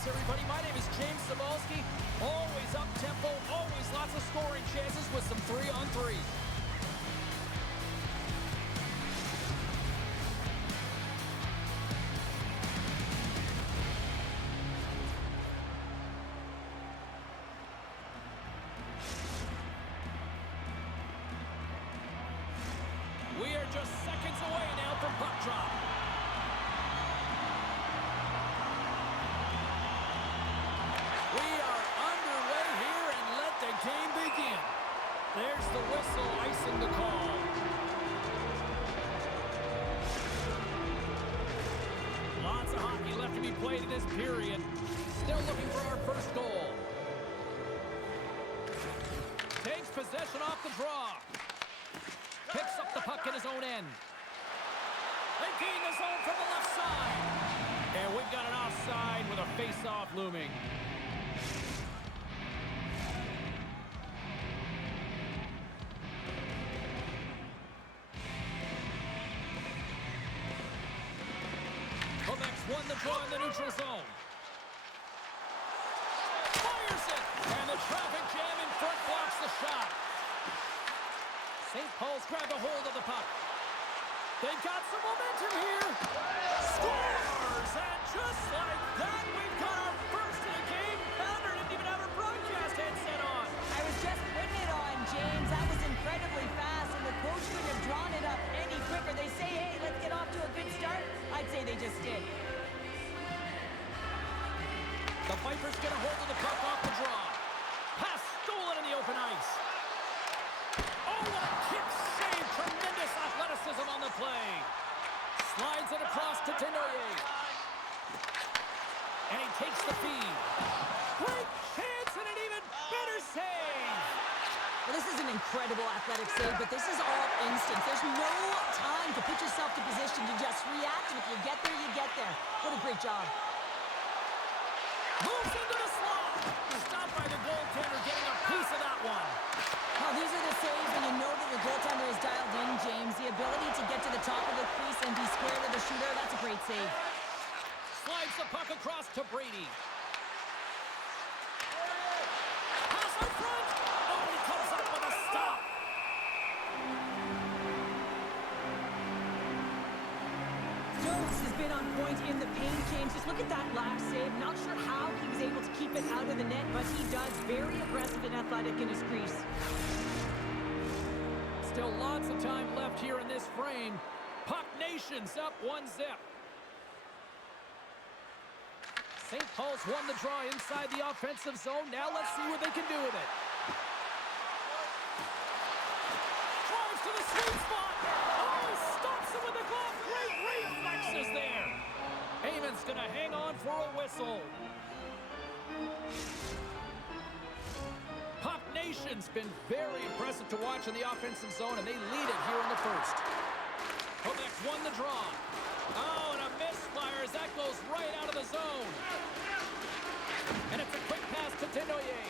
Thanks, everybody. My name is James Cybulski. Always up-tempo, always lots of scoring chances with some 3-on-3. We are just seconds away now from puck drop. We are underway here, and let the game begin. There's the whistle, icing the call. Lots of hockey left to be played in this period. Still looking for our first goal. Takes possession off the draw. Picks up the puck in his own end. They gain the zone from the left side. And we've got an offside with a face-off looming. Quebec's won the draw in the neutral zone. Fires it! And the traffic jam in front blocks the shot. St. Paul's grabbed a hold of the puck. They've got some momentum here. Scores! And just like that, we've got our first of the game. Pounder didn't even have her broadcast headset on. I was just putting it on, James. That was incredibly fast, and the coach couldn't have drawn it up any quicker. They say, hey, let's get off to a good start. I'd say they just did. The Vipers get a hold of the puck off the draw. Pass stolen in the open ice. Oh, what a kick save. Tremendous athleticism on the play. Slides it across to Tenoyer. And he takes the feed. Great chance and an even better save. Well, this is an incredible athletic save, but this is all instinct. There's no time to put yourself to position to just react, and if you get there, you get there. What a great job. Moves into the slot. Stopped by the goaltender, getting a piece of that one. Well, these are the saves, and you know that the goaltender is dialed in, James. The ability to get to the top of the crease and be square to the shooter, that's a great save. Slides the puck across to Brady. Pass in front. Oh, he comes up with a stop. Jones has been on point in the paint, James. Just look at that last save. Not sure how he was able to keep it out of the net, but he does. Very aggressive and athletic in his crease. Still lots of time left here in this frame. Puck Nation's up 1-0. St. Paul's won the draw inside the offensive zone. Now let's see what they can do with it. Drives to the sweet spot. Oh, stops it with the glove. Great reflexes there. Heyman's going to hang on for a whistle. Puck Nation's been very impressive to watch in the offensive zone, and they lead it here in the first. Quebec's won the draw. Oh, and a misfire as that goes right out of the zone. And it's a quick pass to Tenoyer.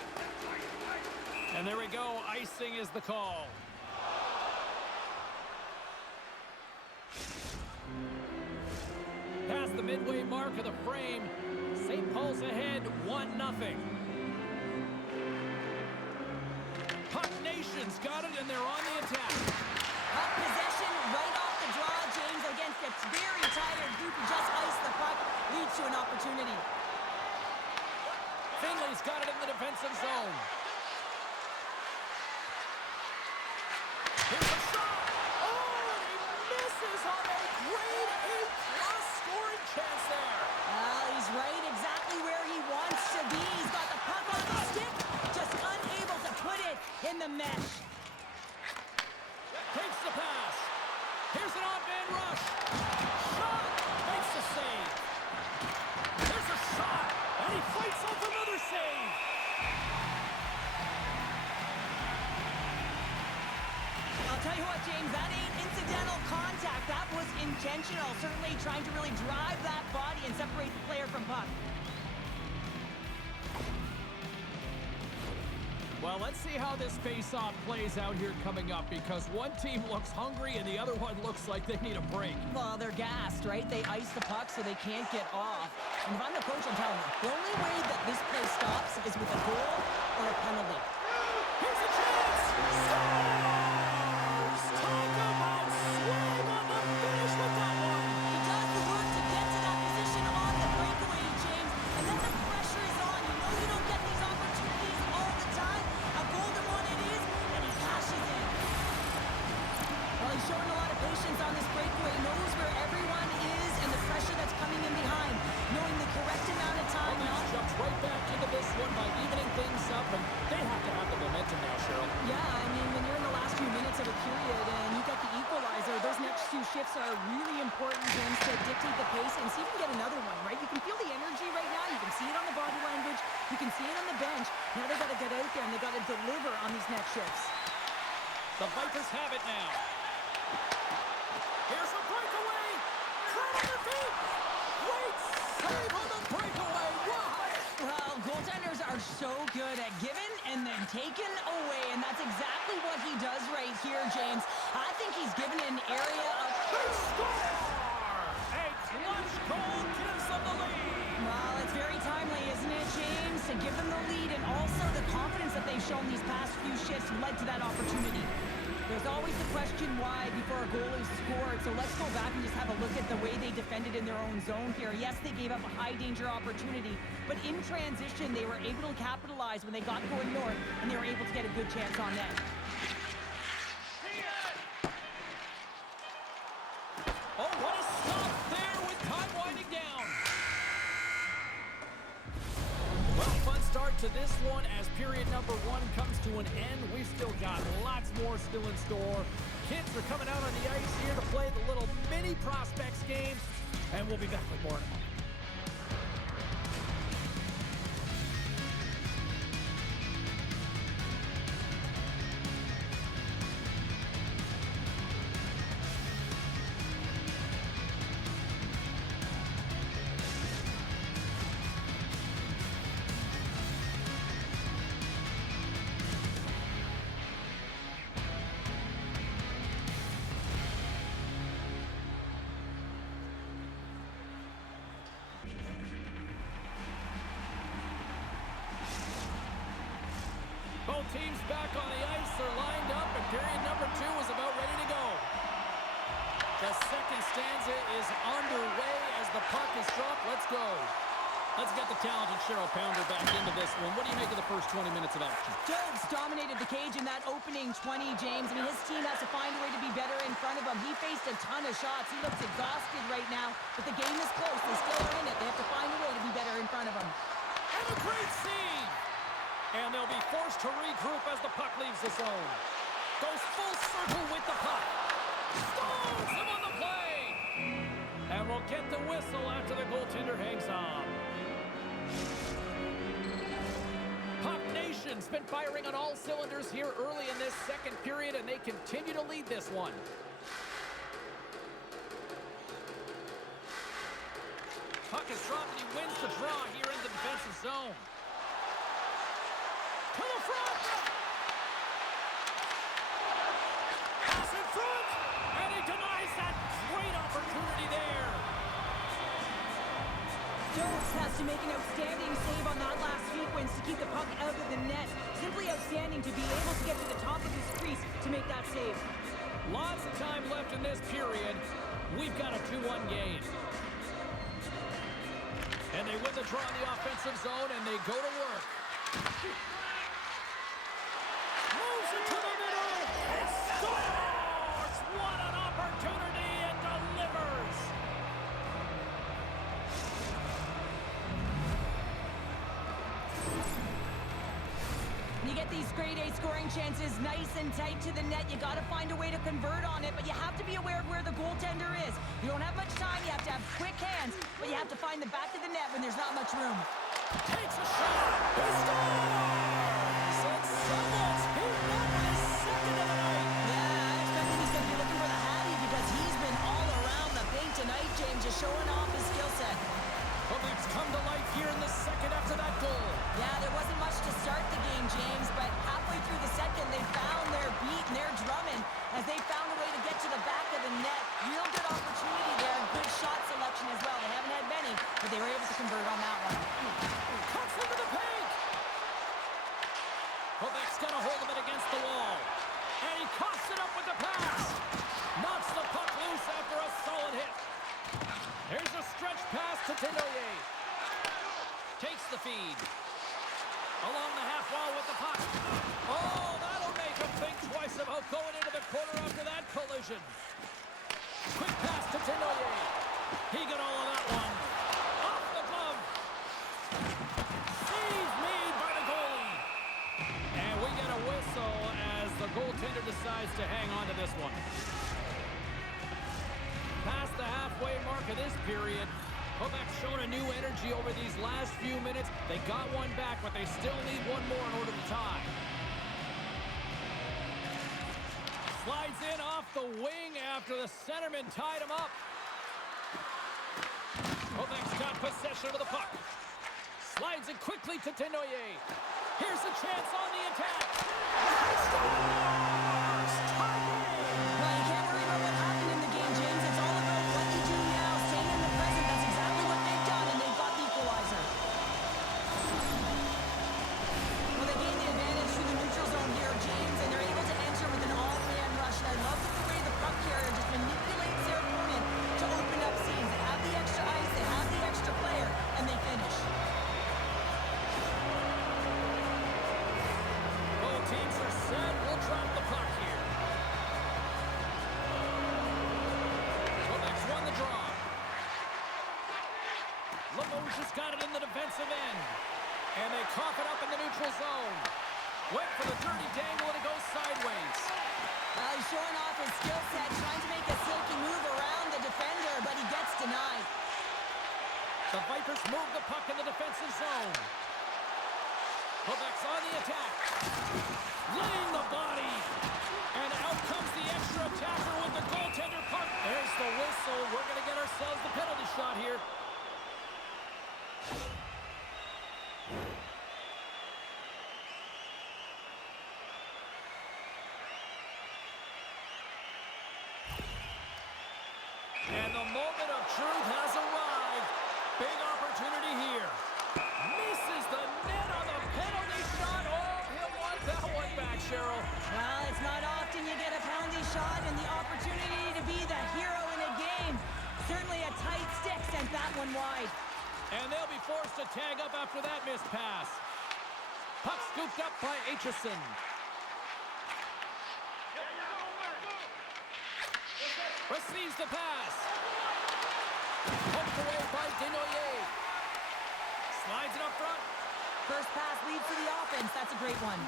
And there we go. Icing is the call. Past the midway mark of the frame, St. Paul's ahead 1-0. Puck Nation's got it, and they're on the attack. Puck possession right off the draw, James, against a very tired group who just iced the puck, leads to an opportunity. Finley's got it in the defensive zone. Here's a shot. Oh, and he misses on a grade A+ scoring chance there. Well, he's right exactly where he wants to be. He's got the puck on the stick, just unable to put it in the mesh. Takes the pass. Here's an odd-man rush. Shot. Makes the save. There's a shot. And he fights off another save. I'll tell you what, James, that ain't incidental contact. That was intentional. Certainly trying to really drive that body and separate the player from puck. Well, let's see how this face-off plays out here coming up, because one team looks hungry and the other one looks like they need a break. Well, they're gassed, right? They ice the puck so they can't get off. And if I'm the coach, I'm telling you, the only way that this play stops is with a goal or a penalty. Here's a chance! Scores! Talk about swing on the finish with that one! He does the work to get to that position on the breakaway, James, and then the pressure is on. You know you don't get these opportunities all the time. A golden one it is, and he cashes in. Well, he's showing a lot of patience on this breakaway. Knows where everyone is and the pressure that's coming in behind. Knowing the correct amount of time. Well, he's jumped right back into this one by evening things up, and they have to have the momentum now, Cheryl. Yeah, I mean, when you're in the last few minutes of a period and you got the equalizer, those next two shifts are really important, James, to dictate the pace and see if you can get another one, right? You can feel the energy right now. You can see it on the body language. You can see it on the bench. Now they got to get out there and they got to deliver on these next shifts. The Vipers have it now. Here's a breakaway. Caught on the feet. Great save on the breakaway. Wow. Well, goaltenders are so good at giving and then taking away, and that's exactly what he does right here, James. I think he's given an area of... Score! A clutch goal gives them the lead. Well, it's very timely, isn't it, James? To give them the lead, and also the confidence that they've shown these past few shifts led to that opportunity. There's always the question why before a goal is scored, so let's go back and just have a look at the way they defended in their own zone here. Yes, they gave up a high-danger opportunity, but in transition, they were able to capitalize when they got going north, and they were able to get a good chance on net. Oh, what a stop there with time winding down. Well, fun start to this one as period number one comes to an end. We've still got lots more still in store. Kids are coming out on the ice here to play the little mini prospects game, and we'll be back with more in a moment. Both teams back on the ice. They're lined up, and period number two is about ready to go. The second stanza is underway as the puck is dropped. Let's go. Let's get the talented Cheryl Pounder back into this one. What do you make of the first 20 minutes of action? Jones dominated the cage in that opening 20, James. I mean, his team has to find a way to be better in front of him. He faced a ton of shots. He looks exhausted right now, but the game is close. They still are in it. They have to find a way to be better in front of him. And a great save! And they'll be forced to regroup as the puck leaves the zone. Goes full circle with the puck. Stones him on the play! And we'll get the whistle after the goaltender hangs on. Puck Nation's been firing on all cylinders here early in this second period, and they continue to lead this one. Puck is dropped, and he wins the draw here in the defensive zone. To the front! Pass in front! And he denies that great opportunity there. Jones has to make an outstanding save on that last sequence to keep the puck out of the net. Simply outstanding to be able to get to the top of his crease to make that save. Lots of time left in this period. We've got a 2-1 game. And they win the draw in the offensive zone, and they go to work. Moves it to the middle, and scores! What an opportunity, and delivers! You get these grade A scoring chances nice and tight to the net. You got to find a way to convert on it, but you have to be aware of where the goaltender is. You don't have much time. You have to have quick hands, but you have to find the back of the net when there's not much room. Takes a shot. He scores! And someone's heating up with his second of the night. Yeah, I expect he's going to be looking for the Hattie because he's been all around the paint tonight, James, just showing off his skill set. Well, it's come to life here in the second after that goal. Yeah, there wasn't much to start the game, James, but halfway through the second, they found their beat and their drumming as they found a way to get to the back of the net. Real good opportunity there, and good shot selection as well. They haven't had many, but they were able to convert on that one. Cuts into the paint. Quebec's got a hold of it against the wall. And he coughs it up with the pass. Knocks the puck loose after a solid hit. Here's a stretch pass to Tenoyer. Takes the feed. Along the half wall with the puck. Oh, that'll make him think twice about going into the corner after that collision. Quick pass to Tenoyer. He got all of that one. Off the glove. Save made by the goalie. And we get a whistle as the goaltender decides to hang on to this one. Past the halfway mark of this period, Quebec's shown a new energy over these last few minutes. They got one back, but they still need one more in order to tie. Slides in off the wing after the centerman tied him up. Quebec's got possession of the puck. Slides it quickly to Tenoyer. Here's a chance on the attack. Well, you can't worry about what happened in the game, James. It's all about what you do now, staying in the present. That's exactly what they've done, and they've got the equalizer. Well, they gained the advantage through the neutral zone here, James, and they're able to enter with an all-man rush. And I love the way the puck carrier just manipulates their opponent to open up scenes. They have the extra ice, they have the extra player, and they finish. Both teams are set. We'll drop the puck here. Quebec's won the draw. Limoges just got it in the defensive end. And they cough it up in the neutral zone. Went for the dirty dangle and it goes sideways. Well, he's showing off his skill set, trying to make a silky move around the defender, but he gets denied. The Vipers move the puck in the defensive zone. Quebec's on the attack. Laying the body. And out comes the extra attacker with the goaltender puck. There's the whistle. We're going to get ourselves the penalty shot here. And the moment of truth has arrived. Big opportunity here. Misses the net on the penalty shot. Oh, he'll want that one back, Cheryl. Well, it's not often you get a penalty shot and the opportunity to be the hero in a game. Certainly a tight stick sent that one wide. And they'll be forced to tag up after that missed pass. Puck scooped up by Aitchison. Receives the pass. Poked away by Denoyer. Slides it up front. First pass leads to the offense. That's a great one.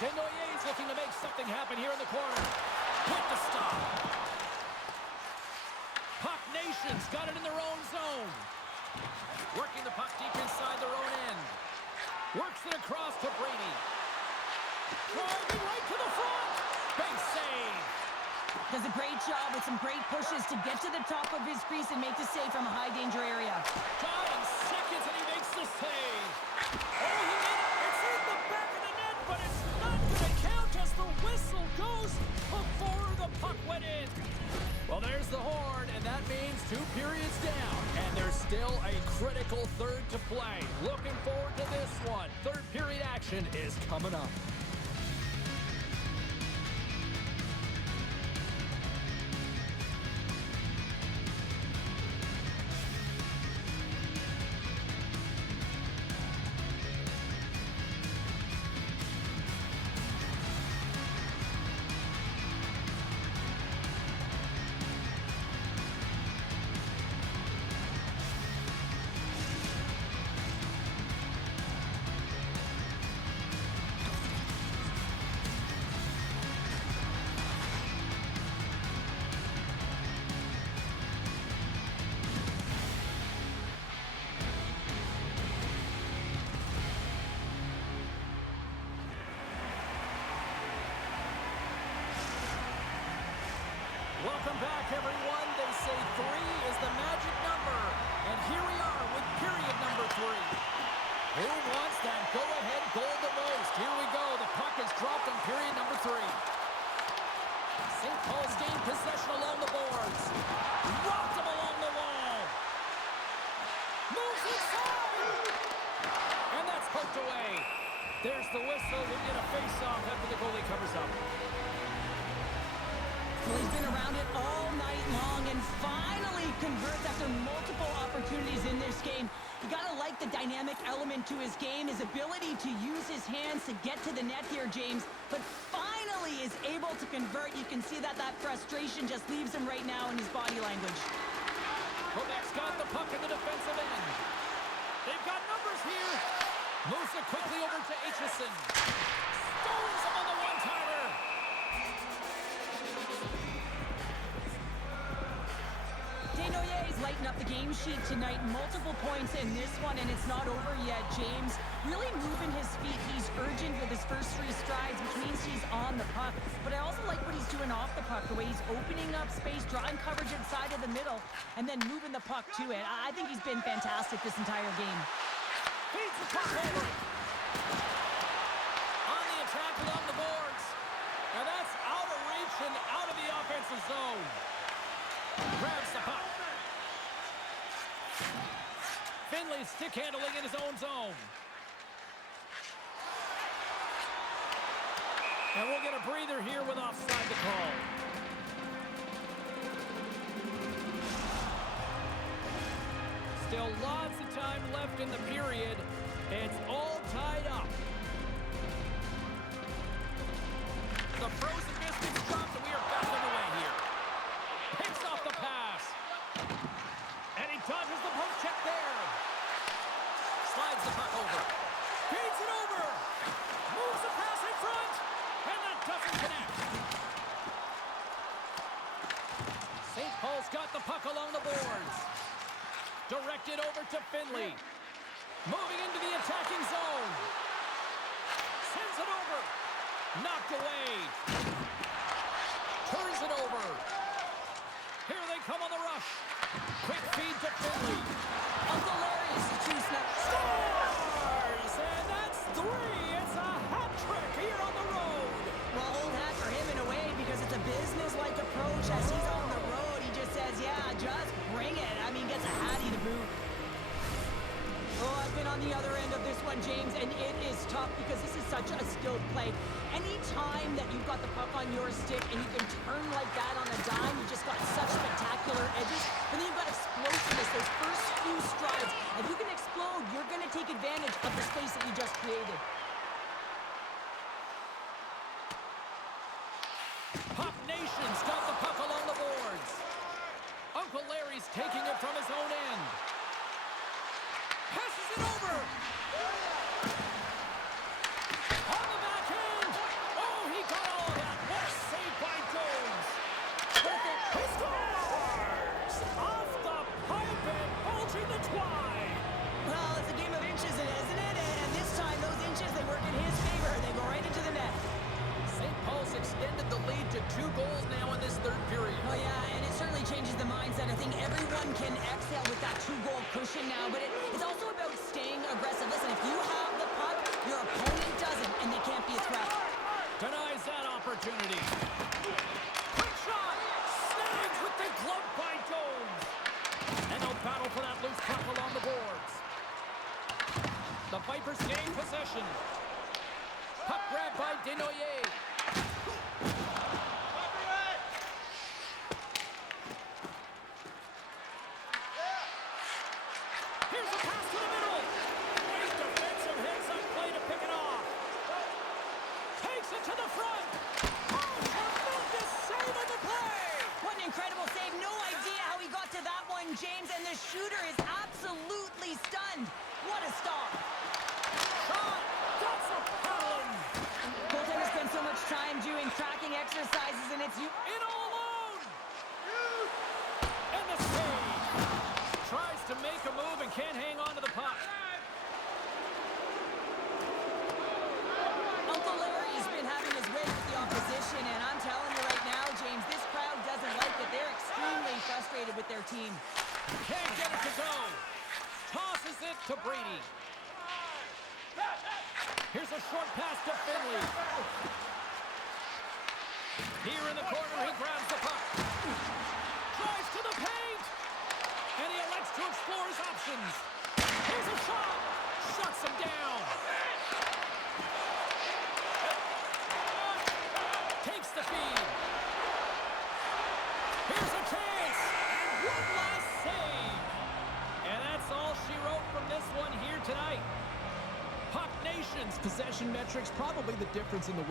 Denoyer's looking to make something happen here in the corner. With the stop. Puck Nation's got it in their own zone. Working the puck deep inside their own end. Works it across to Brady. Driving right to the front. Big save. Does a great job with some great pushes to get to the top of his crease and make the save from a high-danger area. Dying seconds and he makes the save. Oh, he made it. It's in the back of the net, but it's not going to count as the whistle goes before the puck went in. Well, there's the horn, and that means 2 periods down. And there's still a critical third to play. Looking forward to this one. Third period action is coming up. Welcome back, everyone. They say 3 is the magic number. And here we are with period number 3. Who wants that go-ahead goal the most? Here we Fires inside! And that's poked away. There's the whistle. We'll get a face-off after the goalie covers up. Well, he's been around it all night long and finally converts after multiple opportunities in this game. You gotta like the dynamic element to his game, his ability to use his hands to get to the net here, James, but finally is able to convert. You can see that frustration just leaves him right now in his body language. Quebec's got the puck in the defensive end. They've got numbers here. Moves it quickly over to Aitchison. Stones him on the one-timer. Desnoyers lighting up the game sheet tonight. Multiple points in this one, and it's not over yet. James really moving his feet. He's urgent with his first 3 strides, which means he's on the puck. But I also like what he's doing off the puck, the way he's opening up space, drawing coverage inside of the middle, and then moving the puck to it. I think he's been fantastic this entire game. Feeds the puck over. On the attack along the boards. Now that's out of reach and out of the offensive zone. Grabs the puck. Finley stick handling in his own zone. And we'll get a breather here with offside the call. Still lots of time left in the period. It's all tied up. The frozen biscuits dropped and we are back underway here. Picks off the pass. And he dodges the poke check there. Slides the puck over. Feeds it over. Moves the pass in front. And that doesn't connect. St. Paul's got the puck along the boards. Directed over to Finley. Moving into the attacking zone. Sends it over. Knocked away. Turns it over. Here they come on the rush. Quick feed to Finley. Uncle Larry's Scores! And that's 3. It's a hat trick here on the road. Well, old hat for him in a way because it's a business-like approach. As he's on the road, he just says, yeah, just bring it. I mean, gets a hattie to boot. Oh, I've been on the other end of this one, James, and it is tough because this is such a skilled play. Any time that you've got the puck on your stick and you can turn like that on a dime, you've just got such spectacular edges. But then you've got explosiveness, those first few strides. If you can explode, you're going to take advantage of the space that you just created. Puck Nation's got the puck along the boards. Uncle Larry's taking it from his own end. Passes it over. On the backhand. Oh, he got all of that. What a save by Jones. He scores! Off the pipe and bulging the twine. Well, it's a game of inches, isn't it? And this time, those inches, they work in his favor. They go right into the net. St. Paul's extended the lead to 2 goals now in this third period. Oh, yeah, and it certainly changes the mindset. I think everyone can exhale with that 2-goal cushion now, but it's also about staying aggressive. Listen, if you have the puck, your opponent doesn't, and they can't be a threat. Denies that opportunity. Quick shot. Snags with the glove by Jones. And they'll battle for that loose puck along the boards. The Vipers gain possession. Puck grab by Desnoyers. Here's a pass to the middle. Great defensive heads-up play to pick it off. Takes it to the front. Oh, tremendous save on the play. What an incredible save. No idea how he got to that one, James, and the shooter is absolutely stunned. What a stop. Shot. That's a paddling. Goaltenders spend so much time doing tracking exercises, and it's you. In all alone. And the save. Tries to make a move and can't hang on to the puck. Uncle Larry's been having his way with the opposition, and I'm telling you right now, James, this crowd doesn't like it. They're extremely frustrated with their team. Can't get it to go. Tosses it to Brady. Here's a short pass to Finley. Here in the corner, he grabs the puck. Drives to the paint. And he elects to explore his options. shot. Shuts him down. Takes the feed. Here's a chance. And one last save. And that's all she wrote from this one here tonight. Puck Nation's possession metrics probably the difference in the win.